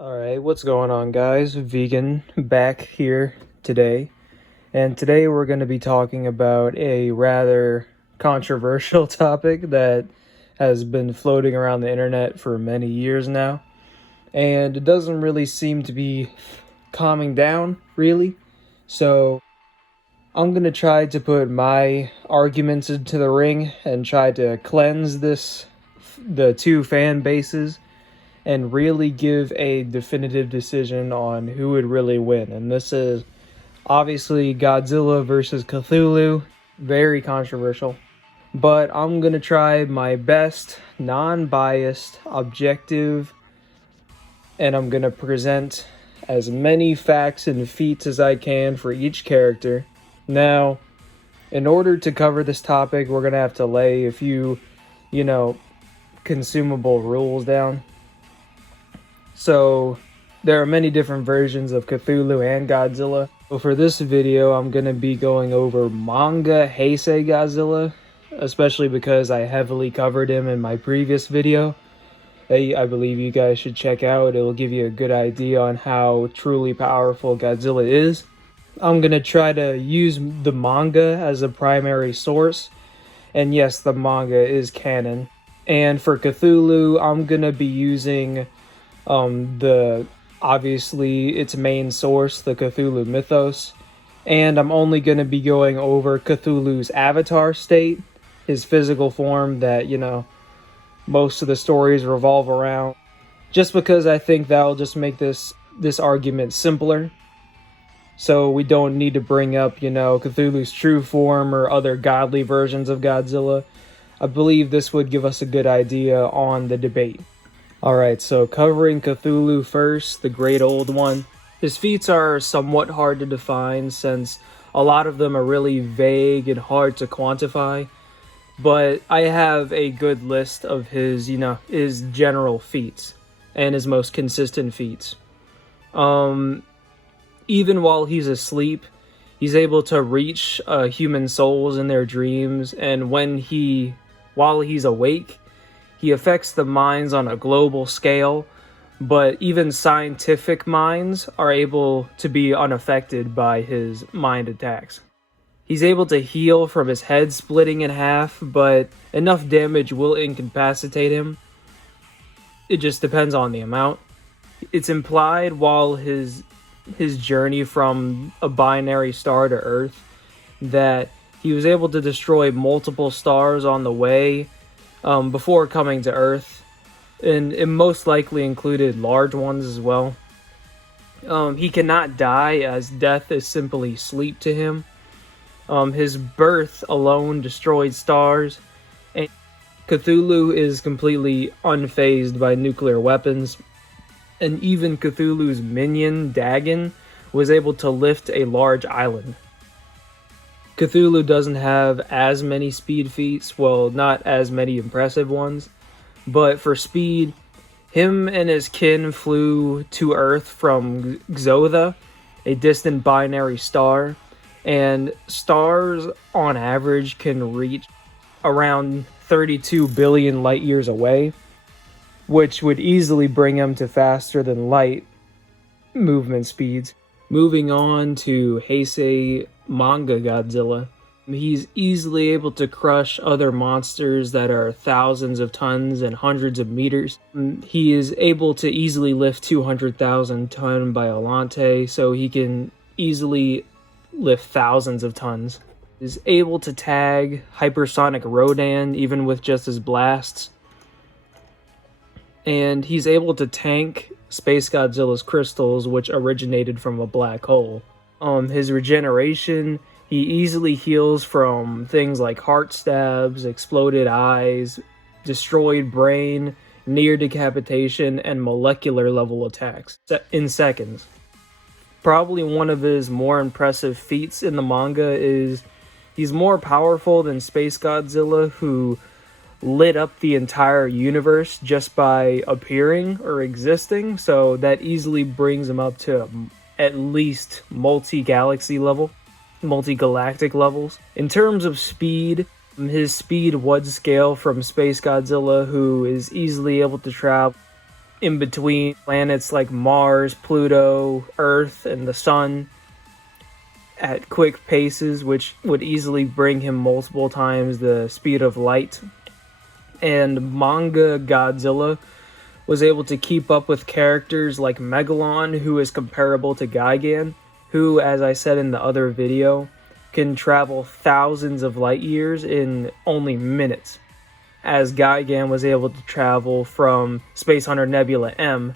Alright, what's going on, guys? Vegan back here today. And today we're going to be talking about a rather controversial topic that has been floating around the internet for many years now. And it doesn't really seem to be calming down, really. So I'm going to try to put my arguments into the ring and try to cleanse the two fan bases and really give a definitive decision on who would really win. And this is obviously Godzilla versus Cthulhu. Very controversial. But I'm going to try my best, non-biased, objective, and I'm going to present as many facts and feats as I can for each character. Now, in order to cover this topic, we're going to have to lay a few, consumable rules down. So, there are many different versions of Cthulhu and Godzilla. So for this video, I'm going to be going over manga Heisei Godzilla, especially because I heavily covered him in my previous video. I believe you guys should check out. It will give you a good idea on how truly powerful Godzilla is. I'm going to try to use the manga as a primary source. And yes, the manga is canon. And for Cthulhu, I'm going to be using obviously its main source, the Cthulhu mythos, and I'm only going to be going over Cthulhu's avatar state, his physical form that, most of the stories revolve around, just because I think that'll just make this argument simpler, so we don't need to bring up, Cthulhu's true form or other godly versions of Godzilla. I believe this would give us a good idea on the debate. Alright, so covering Cthulhu first, the Great Old One. His feats are somewhat hard to define since a lot of them are really vague and hard to quantify. But I have a good list of his general feats and his most consistent feats. Even while he's asleep, he's able to reach human souls in their dreams, and while he's awake, he affects the minds on a global scale, but even scientific minds are able to be unaffected by his mind attacks. He's able to heal from his head splitting in half, but enough damage will incapacitate him. It just depends on the amount. It's implied while his journey from a binary star to Earth that he was able to destroy multiple stars on the way before coming to Earth, and it most likely included large ones as well. He cannot die, as death is simply sleep to him. His birth alone destroyed stars, and Cthulhu is completely unfazed by nuclear weapons, and even Cthulhu's minion, Dagon, was able to lift a large island. Cthulhu doesn't have as many speed feats, well, not as many impressive ones, but for speed, him and his kin flew to Earth from Xotha, a distant binary star, and stars on average can reach around 32 billion light years away, which would easily bring him to faster than light movement speeds. Moving on to Heisei manga Godzilla, he's easily able to crush other monsters that are thousands of tons and hundreds of meters. He is able to easily lift 200,000 ton Biollante, so he can easily lift thousands of tons. Is able to tag hypersonic Rodan even with just his blasts. And he's able to tank Space Godzilla's crystals, which originated from a black hole. His regeneration, he easily heals from things like heart stabs, exploded eyes, destroyed brain, near decapitation, and molecular level attacks in seconds. Probably one of his more impressive feats in the manga is he's more powerful than Space Godzilla, who lit up the entire universe just by appearing or existing, so that easily brings him up to at least multi-galactic levels. In terms of speed, his speed would scale from Space Godzilla, who is easily able to travel in between planets like Mars, Pluto, Earth, and the Sun at quick paces, which would easily bring him multiple times the speed of light. And manga Godzilla was able to keep up with characters like Megalon, who is comparable to Gigan, who, as I said in the other video, can travel thousands of light years in only minutes, as Gigan was able to travel from Space Hunter Nebula M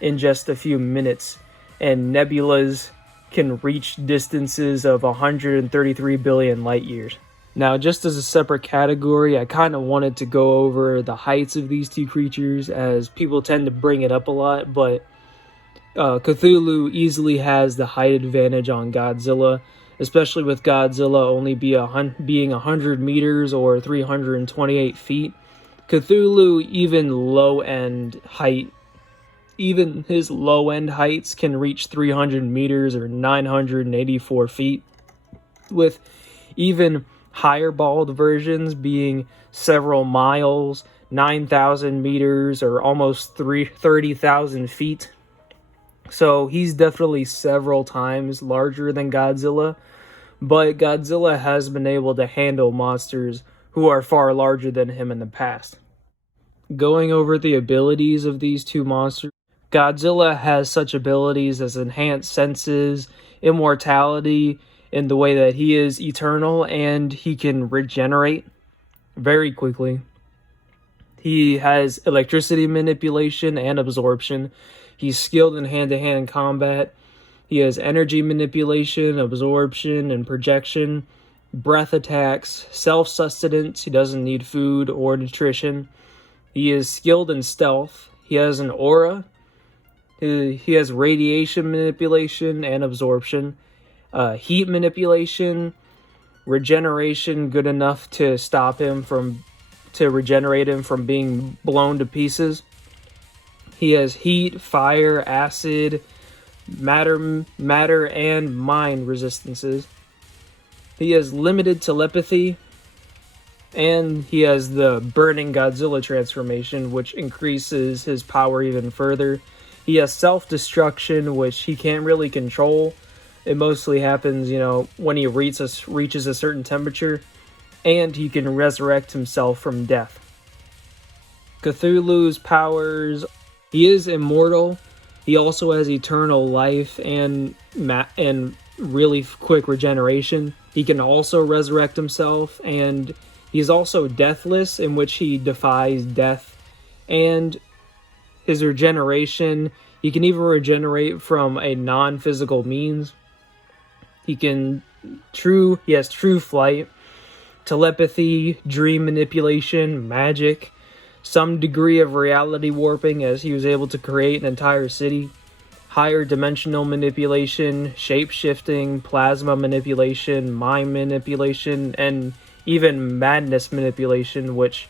in just a few minutes, and nebulas can reach distances of 133 billion light years. Now, just as a separate category, I kind of wanted to go over the heights of these two creatures, as people tend to bring it up a lot, but Cthulhu easily has the height advantage on Godzilla, especially with Godzilla only being 100 meters or 328 feet. Cthulhu, even his low-end heights can reach 300 meters or 984 feet, with even higher balled versions being several miles, 9,000 meters, or almost 30,000 feet. So he's definitely several times larger than Godzilla, but Godzilla has been able to handle monsters who are far larger than him in the past. Going over the abilities of these two monsters, Godzilla has such abilities as enhanced senses, immortality, in the way that he is eternal and he can regenerate very quickly. He has electricity manipulation and absorption. He's skilled in hand-to-hand combat. He has energy manipulation, absorption, and projection, breath attacks, self-sustenance. He doesn't need food or nutrition. He is skilled in stealth. He has an aura. He has radiation manipulation and absorption, heat manipulation, regeneration good enough to regenerate him from being blown to pieces. He has heat, fire, acid, matter, and mind resistances. He has limited telepathy, and he has the Burning Godzilla transformation, which increases his power even further. He has self-destruction, which he can't really control. It mostly happens, when he reaches a certain temperature, and he can resurrect himself from death. Cthulhu's powers: he is immortal. He also has eternal life and really quick regeneration. He can also resurrect himself, and he's also deathless, in which he defies death. And his regeneration, he can even regenerate from a non-physical means. He has true flight, telepathy, dream manipulation, magic, some degree of reality warping, as he was able to create an entire city, higher dimensional manipulation, shape-shifting, plasma manipulation, mind manipulation, and even madness manipulation, which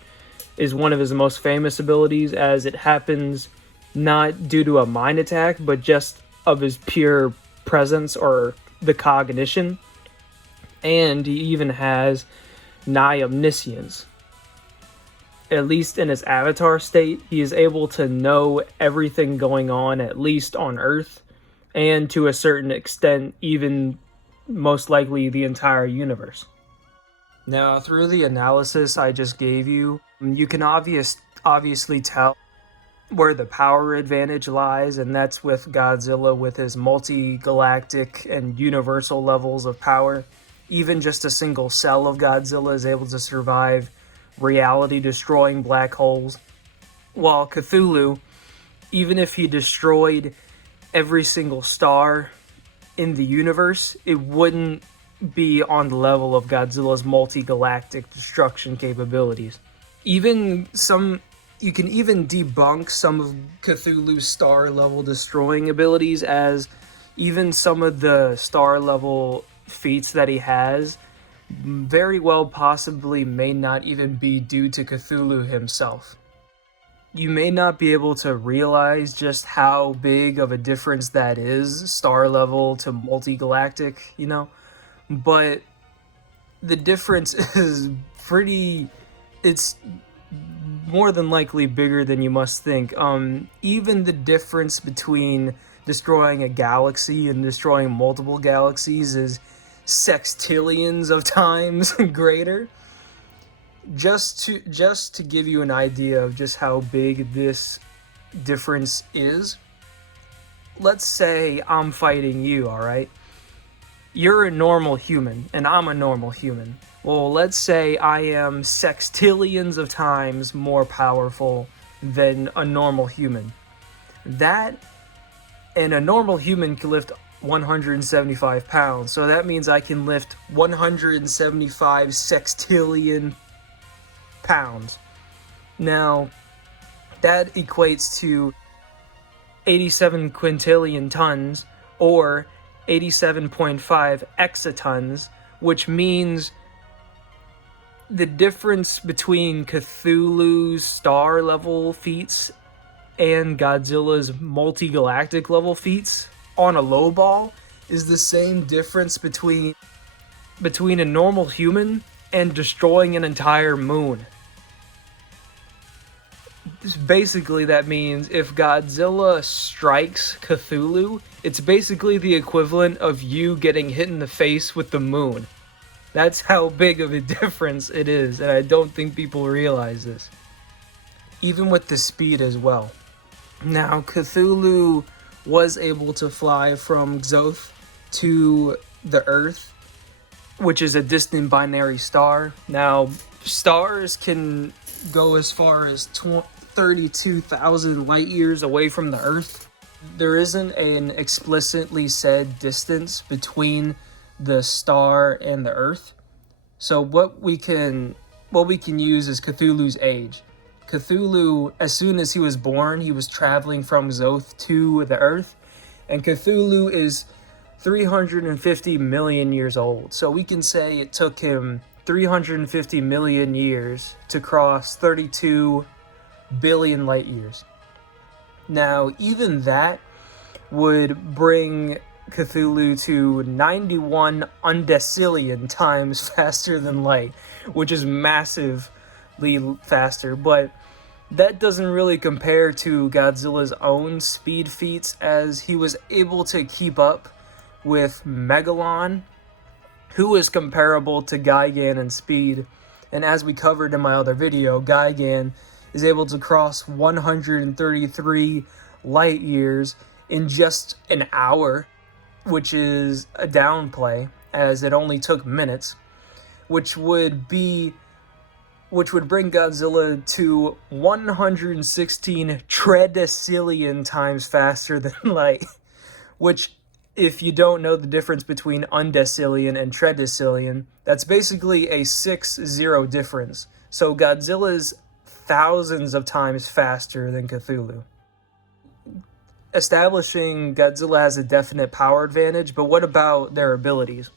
is one of his most famous abilities, as it happens not due to a mind attack, but just of his pure presence or the cognition. And he even has nigh omniscience. At least in his avatar state, he is able to know everything going on, at least on Earth, and to a certain extent, even most likely the entire universe. Now, through the analysis I just gave you, you can obviously tell where the power advantage lies, and that's with Godzilla with his multi-galactic and universal levels of power. Even just a single cell of Godzilla is able to survive reality-destroying black holes, while Cthulhu, even if he destroyed every single star in the universe, it wouldn't be on the level of Godzilla's multi-galactic destruction capabilities. You can even debunk some of Cthulhu's star-level destroying abilities, as even some of the star-level feats that he has very well possibly may not even be due to Cthulhu himself. You may not be able to realize just how big of a difference that is, star-level to multi-galactic, but the difference is it's more than likely bigger than you must think. Even the difference between destroying a galaxy and destroying multiple galaxies is sextillions of times greater. Just to give you an idea of just how big this difference is, let's say I'm fighting you, all right? You're a normal human, and I'm a normal human. Well, let's say I am sextillions of times more powerful than a normal human. And a normal human can lift 175 pounds, so that means I can lift 175 sextillion pounds. Now, that equates to 87 quintillion tons, or 87.5 exatons, which means the difference between Cthulhu's star level feats and Godzilla's multi-galactic level feats on a low ball is the same difference between a normal human and destroying an entire moon. Basically, that means if Godzilla strikes Cthulhu, it's basically the equivalent of you getting hit in the face with the moon. That's how big of a difference it is, and I don't think people realize this. Even with the speed as well. Now, Cthulhu was able to fly from Xoth to the Earth, which is a distant binary star. Now, stars can go as far as 32,000 light years away from the Earth. There isn't an explicitly said distance between the star and the Earth. So what we can use is Cthulhu's age. Cthulhu, as soon as he was born, he was traveling from Xoth to the Earth, and Cthulhu is 350 million years old. So we can say it took him 350 million years to cross 32 billion light years. Now, even that would bring Cthulhu to 91 undecillion times faster than light, which is massively faster, but that doesn't really compare to Godzilla's own speed feats, as he was able to keep up with Megalon, who is comparable to Gigan in speed. And as we covered in my other video, Gigan is able to cross 133 light years in just an hour, which is a downplay, as it only took minutes, which would bring Godzilla to 116 tredecillion times faster than light, which, if you don't know the difference between undecillion and tredecillion, that's basically a 6-0 difference. So Godzilla's thousands of times faster than Cthulhu. Establishing Godzilla has a definite power advantage, but what about their abilities?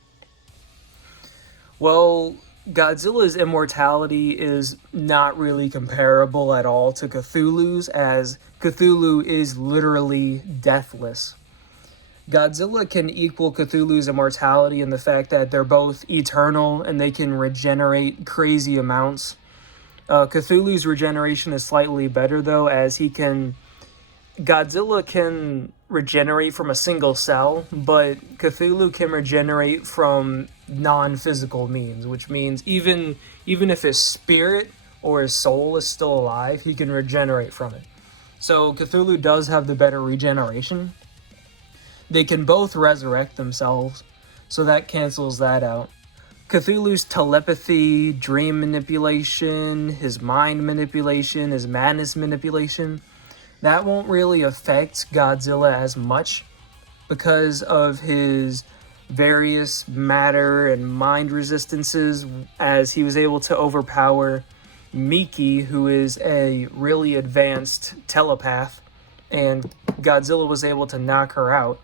Well, Godzilla's immortality is not really comparable at all to Cthulhu's, as Cthulhu is literally deathless. Godzilla can equal Cthulhu's immortality in the fact that they're both eternal and they can regenerate crazy amounts. Cthulhu's regeneration is slightly better though, as Godzilla can regenerate from a single cell, but Cthulhu can regenerate from non-physical means, which means even if his spirit or his soul is still alive, he can regenerate from it. So Cthulhu does have the better regeneration. They can both resurrect themselves, so that cancels that out. Cthulhu's telepathy, dream manipulation, his mind manipulation, his madness manipulation, that won't really affect Godzilla as much because of his various matter and mind resistances, as he was able to overpower Miki, who is a really advanced telepath, and Godzilla was able to knock her out,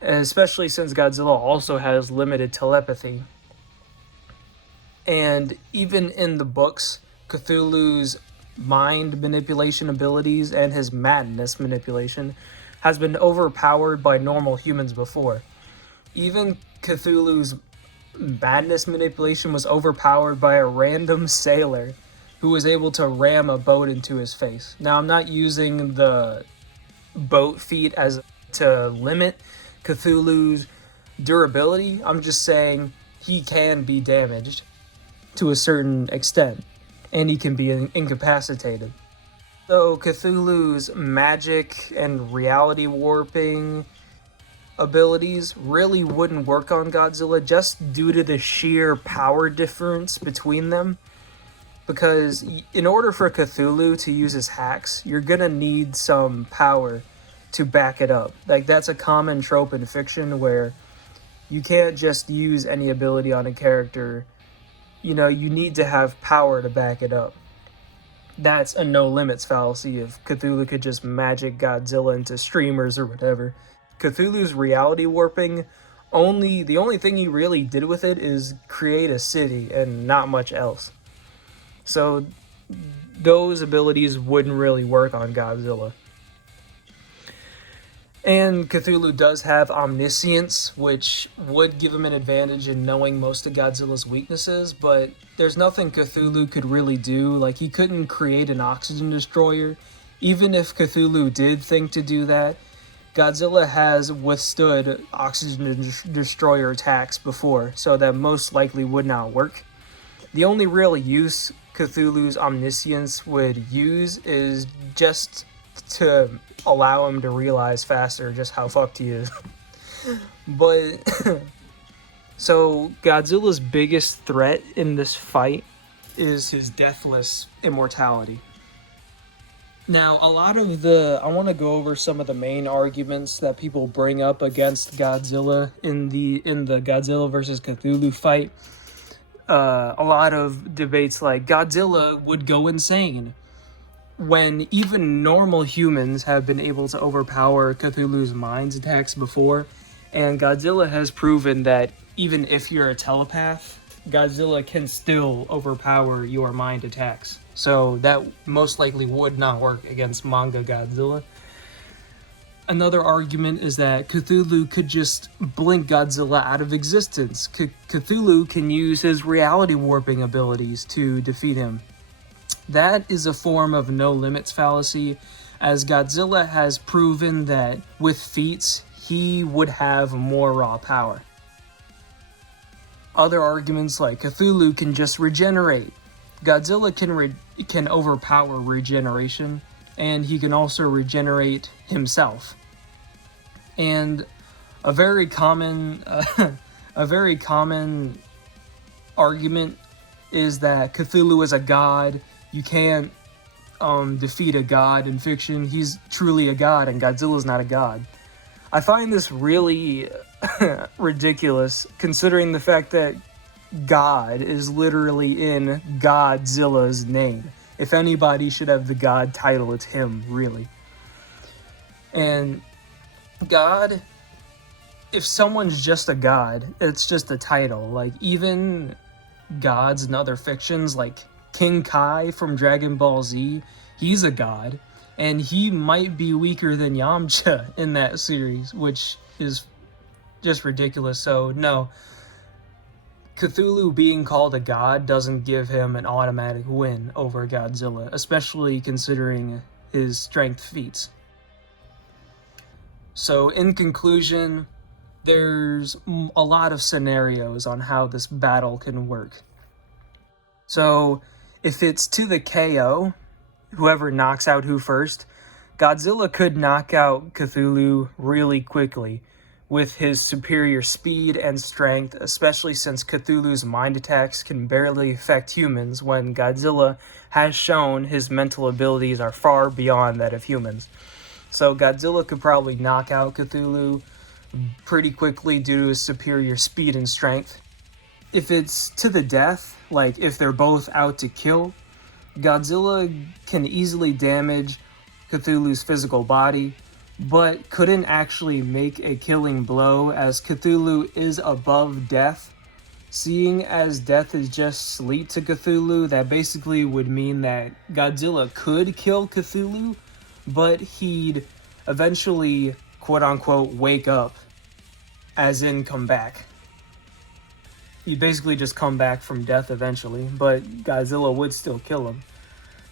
especially since Godzilla also has limited telepathy. And even in the books, Cthulhu's mind manipulation abilities and his madness manipulation has been overpowered by normal humans before. Even Cthulhu's madness manipulation was overpowered by a random sailor who who was able to ram a boat into his face. Now, I'm not using the boat feat as to limit Cthulhu's durability. I'm just saying he can be damaged to a certain extent, and he can be incapacitated. So Cthulhu's magic and reality warping abilities really wouldn't work on Godzilla just due to the sheer power difference between them. Because in order for Cthulhu to use his hacks, you're gonna need some power to back it up. Like, that's a common trope in fiction where you can't just use any ability on a character. You know, you need to have power to back it up. That's a no limits fallacy if Cthulhu could just magic Godzilla into streamers or whatever. Cthulhu's reality warping, the only thing he really did with it is create a city and not much else. So those abilities wouldn't really work on Godzilla. And Cthulhu does have omniscience, which would give him an advantage in knowing most of Godzilla's weaknesses, but there's nothing Cthulhu could really do. Like, he couldn't create an oxygen destroyer. Even if Cthulhu did think to do that, Godzilla has withstood oxygen destroyer attacks before, so that most likely would not work. The only real use Cthulhu's omniscience would use is just to allow him to realize faster just how fucked he is. But so Godzilla's biggest threat in this fight is his deathless immortality. Now, I want to go over some of the main arguments that people bring up against Godzilla in the Godzilla versus Cthulhu fight. A lot of debates like Godzilla would go insane, when even normal humans have been able to overpower Cthulhu's mind attacks before, and Godzilla has proven that even if you're a telepath, Godzilla can still overpower your mind attacks. So that most likely would not work against manga Godzilla. Another argument is that Cthulhu could just blink Godzilla out of existence. Cthulhu can use his reality warping abilities to defeat him. That is a form of no limits fallacy, as Godzilla has proven that with feats, he would have more raw power. Other arguments like Cthulhu can just regenerate. Godzilla can overpower regeneration, and he can also regenerate himself. And a very common argument is that Cthulhu is a god. You can't defeat a god in fiction. He's truly a god, and Godzilla's not a god. I find this really ridiculous, considering the fact that God is literally in Godzilla's name. If anybody should have the god title, it's him, really. And God, if someone's just a god, it's just a title. Like, even gods in other fictions, like King Kai from Dragon Ball Z, he's a god, and he might be weaker than Yamcha in that series, which is just ridiculous. So no, Cthulhu being called a god doesn't give him an automatic win over Godzilla, especially considering his strength feats. So in conclusion, there's a lot of scenarios on how this battle can work. So if it's to the KO, whoever knocks out who first, Godzilla could knock out Cthulhu really quickly with his superior speed and strength, especially since Cthulhu's mind attacks can barely affect humans when Godzilla has shown his mental abilities are far beyond that of humans. So Godzilla could probably knock out Cthulhu pretty quickly due to his superior speed and strength. If it's to the death, like if they're both out to kill, Godzilla can easily damage Cthulhu's physical body, but couldn't actually make a killing blow, as Cthulhu is above death. Seeing as death is just sleep to Cthulhu, that basically would mean that Godzilla could kill Cthulhu, but he'd eventually, quote-unquote, wake up, as in come back. He'd basically just come back from death eventually, but Godzilla would still kill him.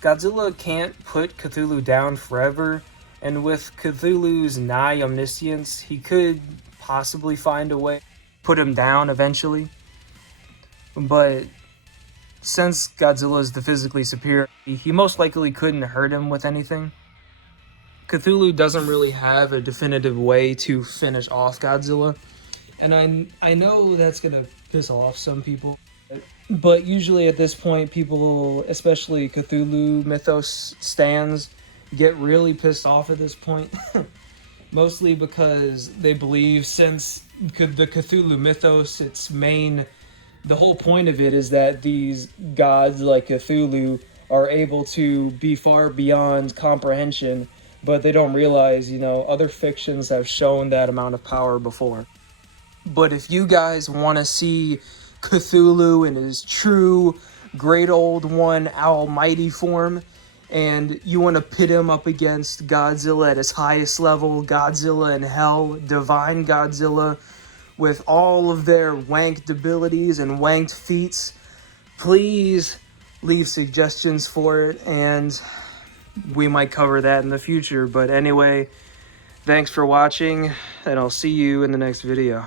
Godzilla can't put Cthulhu down forever, and with Cthulhu's nigh omniscience, he could possibly find a way to put him down eventually. But since Godzilla is the physically superior, he most likely couldn't hurt him with anything. Cthulhu doesn't really have a definitive way to finish off Godzilla, and I know that's gonna piss off some people, but usually at this point, people, especially Cthulhu mythos stans, get really pissed off at this point. Mostly because they believe, since the Cthulhu mythos, the whole point of it is that these gods like Cthulhu are able to be far beyond comprehension, but they don't realize, other fictions have shown that amount of power before. But if you guys want to see Cthulhu in his true great old one almighty form, and you want to pit him up against Godzilla at his highest level, Godzilla in hell, divine Godzilla, with all of their wanked abilities and wanked feats, please leave suggestions for it, and we might cover that in the future. But anyway, thanks for watching, and I'll see you in the next video.